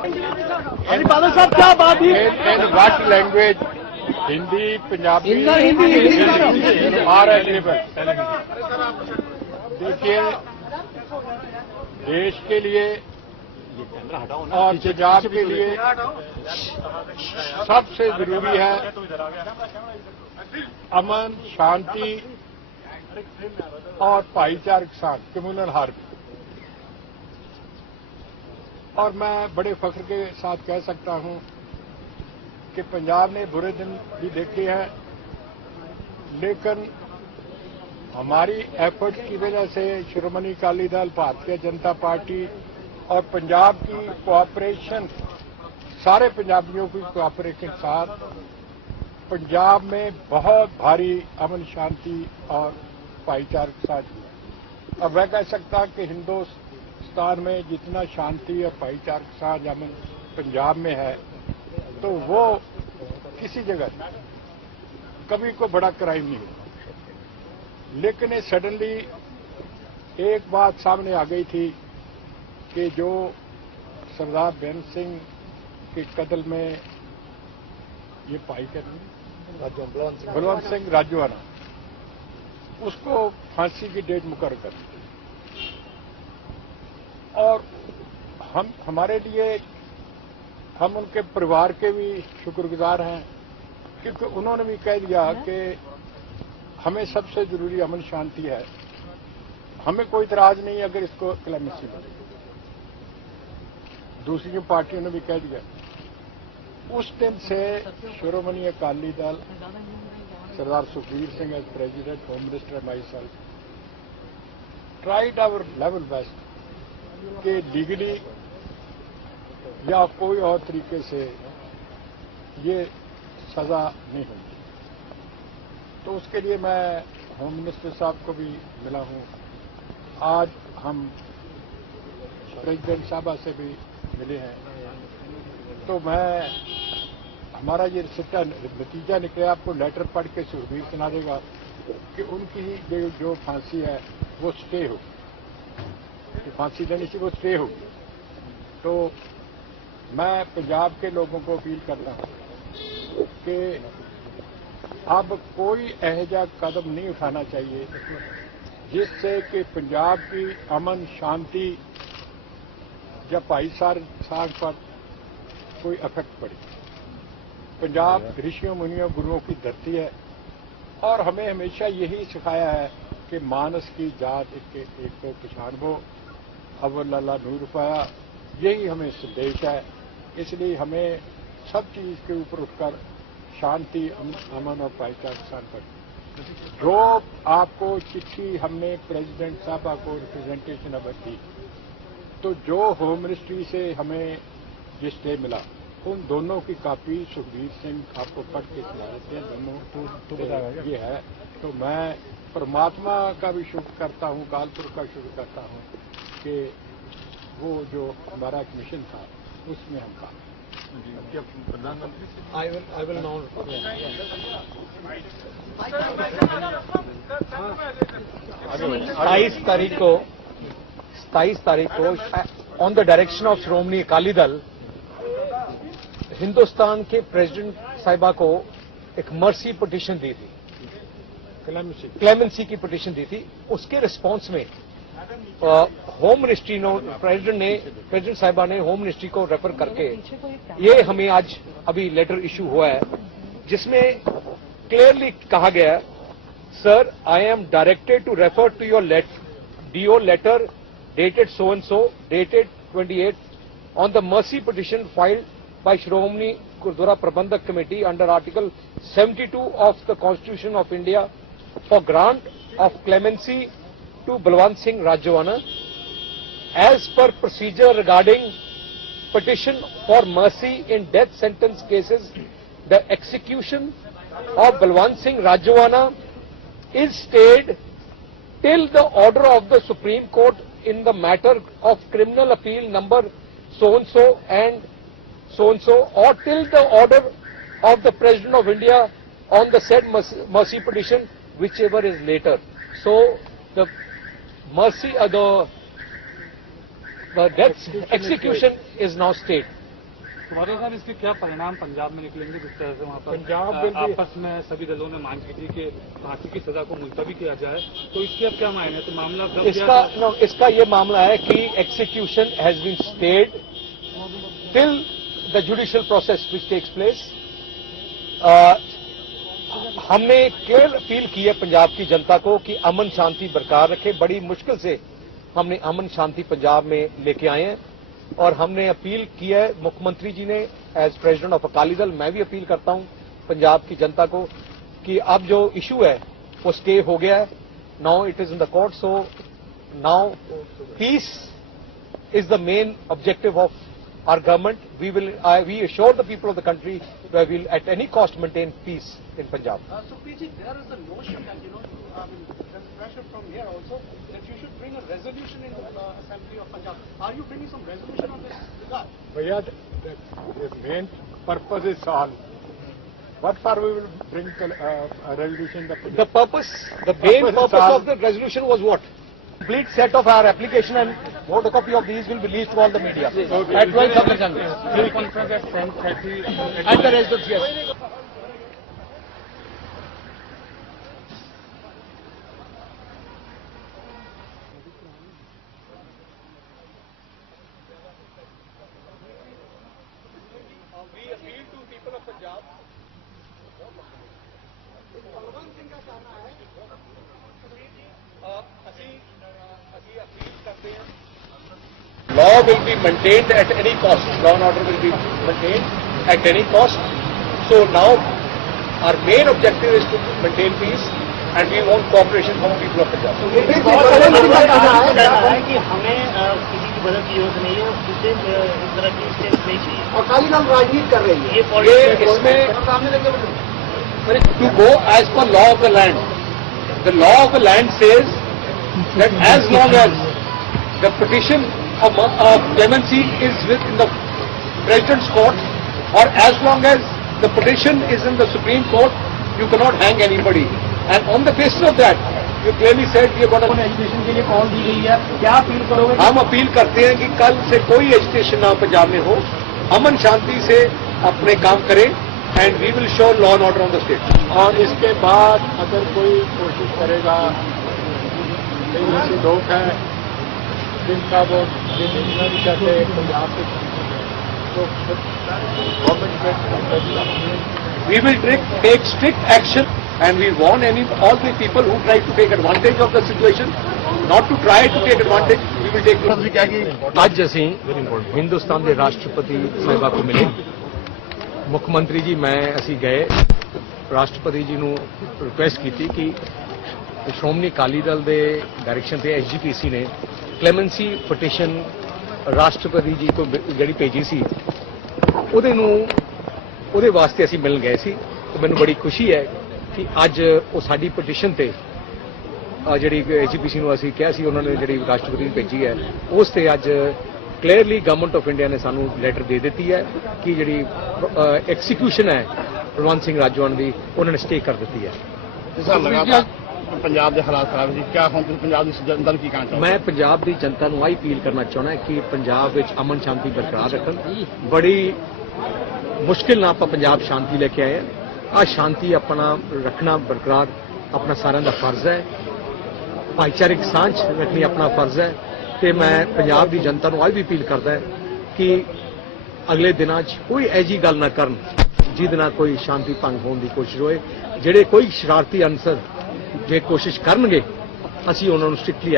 बादल साहब क्या बात है? In what language? Hindi, Punjabi, are available. देखिए, देश के लिए और पंजाब के लिए सबसे जरूरी है अमन, शांति और भाईचारे के साथ कम्युनल हार्मनी। और मैं बड़े फख्र के साथ कह सकता हूं कि पंजाब ने बुरे दिन भी देखे हैं, लेकिन हमारी एफर्ट की वजह से श्रोमणी अकाली दल, भारतीय जनता पार्टी और पंजाब की कोऑपरेशन, सारे पंजाबियों की कोऑपरेशन के साथ पंजाब में बहुत भारी अमन, शांति और भाईचारे के साथ हुआ। और मैं कह सकता कि हिंदुस्तान में जितना शांति और भाईचारे के साथ अमन पंजाब में है, तो वो किसी जगह कभी को बड़ा क्राइम नहीं हुआ। लेकिन ये सडनली एक बात सामने आ गई थी कि जो सरदार बेन सिंह के कत्ल में ये पाई कर बलवंत सिंह राजवाना, उसको फांसी की डेट मुकर्रर कर दी। और हमारे लिए, हम उनके परिवार के भी शुक्रगुजार हैं, क्योंकि उन्होंने भी कह दिया कि हमें सबसे जरूरी अमन शांति है, हमें कोई इतराज नहीं अगर इसको क्लेमेंसी मिले। दूसरी पार्टियों ने भी कह दिया। उस दिन से Shiromani Akali Dal, Sardar Sukhbir Singh as president, home minister, myself tried our level best कि लीगली या कोई और तरीके से ये सजा नहीं होगी। तो उसके लिए मैं होम मिनिस्टर साहब को भी मिला हूं। आज हम प्रेसिडेंट साहबा से भी मिले हैं। तो हमारा ये नतीजा निकले, आपको लेटर पढ़ के सुखबीर सुना देगा कि उनकी जो फांसी है वो स्टे होगी, फांसी देने से वो स्टे होगी। तो मैं पंजाब के लोगों को अपील करता हूं कि अब कोई एहजा कदम नहीं उठाना चाहिए जिससे कि पंजाब की अमन, शांति या भाईचारे पर कोई इफेक्ट पड़े। पंजाब ऋषियों, मुनियों, गुरुओं की धरती है और हमें हमेशा यही सिखाया है कि मानस की जात एक को पहचान वो, अव्वल अल्लाह नूर पाया, यही हमें संदेश है। इसलिए हमें सब चीज के ऊपर उठकर शांति, अमन और भाईचारे के साथ कर। जो आपको चिट्ठी हमने प्रेसिडेंट साहबा को रिप्रेजेंटेशन अब दी, तो जो होम मिनिस्ट्री से हमें ये स्टे मिला, उन दोनों की कॉपी सुखबीर सिंह आपको पढ़ के सुना देते हैं। दोनों ये है। तो मैं परमात्मा का भी शुक्र करता हूँ, कालपुर का शुक्र करता हूँ कि वो जो हमारा एक मिशन था उसमें हम काम। प्रधानमंत्री I will now 27 तारीख को ऑन द डायरेक्शन ऑफ श्रोमणी अकाली दल, हिंदुस्तान के प्रेसिडेंट साहिबा को एक मर्सी पिटीशन दी थी, क्लेमेंसी की पिटीशन दी थी। उसके रिस्पांस में होम मिनिस्ट्री प्रेसिडेंट साहिबा ने होम मिनिस्ट्री को रेफर करके ये हमें आज अभी लेटर इशू हुआ है, जिसमें क्लियरली कहा गया है, sir I am directed to refer to your letter dated so and so, dated 28 on the mercy petition filed by Shiromani Gurdwara Prabandhak Committee under Article 72 of the Constitution of India for grant of clemency to Balwant Singh Rajwana. As per procedure regarding petition for mercy in death sentence cases, the execution of Balwant Singh Rajwana is stayed till the order of the Supreme Court in the matter of criminal appeal number so and so, or till the order of the President of India on the said mercy petition, whichever is later. So the mercy, the death execution is now stayed. Maurya साहब, इसके क्या परिणाम पंजाब में निकलेंगे जिस तरह से वहाँ पंजाब पर में भी- आपस में सभी दलों ने मांग की थी कि फांसी की सजा को मुलतवी किया जाए, तो इसके अब क्या मायने? तो मामला दब गया इसका ये मामला है कि execution has been stayed till the judicial process which takes place. हमने क्लियर अपील की है पंजाब की जनता को कि अमन शांति बरकरार रखे। बड़ी मुश्किल से हमने अमन शांति पंजाब में लेके आए हैं और हमने अपील की है मुख्यमंत्री जी ने as president of Akali Dal. मैं भी अपील करता हूं पंजाब की जनता को कि अब जो इशू है वो स्टे हो गया है, now it is in the court, so now peace is the main objective of our government. We assure the people of the country that we will at any cost maintain peace in Punjab. So, PG, there is a notion that, there's pressure from here also that you should bring a resolution in the Assembly of Punjab. Are you bringing some resolution on this regard? Bhaiya, the main purpose is solved. What for we will bring a resolution? The main purpose of the resolution was what? Complete set of our application and photocopy of these will be released to all the media at 12th of December. And the residents, yes. We appeal to people of Punjab. ਅਸੀਂ appeal ਕਰਦੇ ਹਾਂ. Law will be maintained at any cost. Law and order will be maintained at any cost. So now our main objective is to maintain peace and we want cooperation from people of Punjab. है कि हमें किसी की मदद की जरूरत नहीं है, उसे इस तरह की स्टेप नहीं चाहिए। अकाली दल राजनीति कर रही है। ये इसमें सामने लगे to go as per law of the land. The law of the land says that as long as the petition of clemency is within the President's court, or as long as the petition is in the Supreme Court, you cannot hang anybody. And on the basis of that, you clearly said ये बड़ा education के लिए call दी गई है, क्या appeal करोगे? हम appeal करते हैं कि कल से कोई एजिटेशन ना पंजाब में हो, अमन शांति से अपने काम करें and we will show law and order on the state. और इसके बाद अगर कोई कोशिश करेगा, कई ऐसे लोग हैं जिनका वो नहीं करते पंजाब के, तो government We will take strict action and we warn all the people who try to take advantage of the situation not to try to take advantage. We will take. ਅੱਜ ਅਸੀਂ ਹਿੰਦੁਸਤਾਨ ਦੇ ਰਾਸ਼ਟਰਪਤੀ ਸਾਹਿਬਾ ਕੋ ਮਿਲੇ। ਮੁੱਖ ਮੰਤਰੀ ਜੀ ਅਸੀਂ ਗਏ, ਰਾਸ਼ਟਰਪਤੀ ਜੀ ਨੂੰ ਰਿਕੁਐਸਟ ਕੀਤੀ ਕਿ ਸ਼੍ਰੋਮਣੀ ਅਕਾਲੀ ਦਲ ਦੇ ਡਾਇਰੈਕਸ਼ਨ ਤੇ ਐਸਜੀਪੀਸੀ ਨੇ ਕਲੈਮੈਂਸੀ ਪਟੀਸ਼ਨ ਰਾਸ਼ਟਰਪਤੀ ਜੀ ਕੋ ਜਿਹੜੀ ਭੇਜੀ ਸੀ ਉਹਦੇ ਵਾਸਤੇ ਅਸੀਂ ਮਿਲਣ ਗਏ ਸੀ। ਤੇ ਮੈਨੂੰ ਬੜੀ ਖੁਸ਼ੀ ਹੈ ਕਿ ਅੱਜ ਉਹ ਸਾਡੀ ਪਟੀਸ਼ਨ ਤੇ ਜਿਹੜੀ ਐਸਜੀਪੀਸੀ ਨੂੰ ਅਸੀਂ ਕਿਹਾ ਸੀ, ਉਹਨਾਂ ਨੇ ਜਿਹੜੀ ਰਾਸ਼ਟਰਪਤੀ ਨੂੰ ਭੇਜੀ ਹੈ, ਉਸ ਤੇ ਅੱਜ ਕਲੀਅਰਲੀ ਗਵਰਨਮੈਂਟ ਆਫ ਇੰਡੀਆ ਨੇ ਸਾਨੂੰ ਲੈਟਰ ਦੇ ਦਿੱਤੀ ਹੈ ਕਿ ਜਿਹੜੀ ਐਕਸੀਕਿਊਸ਼ਨ ਹੈ ਕੁਲਵੰਤ ਸਿੰਘ ਰਾਜੋਆਣ ਦੀ, ਉਹਨਾਂ ਨੇ ਸਟੇ ਕਰ ਦਿੱਤੀ ਹੈ। ਪੰਜਾਬ ਦੇ ਹਾਲਾਤ ਖਰਾਬ ਸੀ, ਕਿਆ ਹੁਣ ਤੁਸੀਂ ਪੰਜਾਬ ਦੀ ਜਨਤਾ ਨੂੰ ਕੀ ਕਹਿਣਾ ਚਾਹੋਗੇ? ਮੈਂ ਪੰਜਾਬ ਦੀ ਜਨਤਾ ਨੂੰ ਆਹੀ ਅਪੀਲ ਕਰਨਾ ਚਾਹੁੰਦਾ ਕਿ ਪੰਜਾਬ ਵਿੱਚ ਅਮਨ ਸ਼ਾਂਤੀ ਬਰਕਰਾਰ ਰੱਖਣ। ਬੜੀ ਮੁਸ਼ਕਿਲ ਨਾਲ ਆਪਾਂ ਪੰਜਾਬ ਸ਼ਾਂਤੀ ਲੈ ਕੇ ਆਏ ਹਾਂ। ਆ ਸ਼ਾਂਤੀ ਆਪਣਾ ਰੱਖਣਾ ਬਰਕਰਾਰ ਆਪਣਾ ਸਾਰਿਆਂ ਦਾ ਫਰਜ਼ ਹੈ। ਭਾਈਚਾਰਕ ਸਾਂਝ ਰੱਖਣੀ ਆਪਣਾ ਫਰਜ਼ ਹੈ। ਤੇ ਮੈਂ ਪੰਜਾਬ ਦੀ ਜਨਤਾ ਨੂੰ ਅੱਜ ਵੀ ਅਪੀਲ ਕਰਦਾ ਕਿ ਅਗਲੇ ਦਿਨਾਂ 'ਚ ਕੋਈ ਐਜੀ ਗੱਲ ਨਾ ਕਰਨ ਜਿਹਦੇ ਨਾਲ ਕੋਈ ਸ਼ਾਂਤੀ ਭੰਗ ਹੋਣ ਦੀ ਕੋਸ਼ਿਸ਼ ਹੋਏ। ਜਿਹੜੇ ਕੋਈ ਸ਼ਰਾਰਤੀ ਅਨਸਰ ਜੇ ਕੋਸ਼ਿਸ਼ ਕਰਨਗੇ, ਅਸੀਂ ਉਹਨਾਂ ਨੂੰ ਸਟ੍ਰਿਕਟਲੀ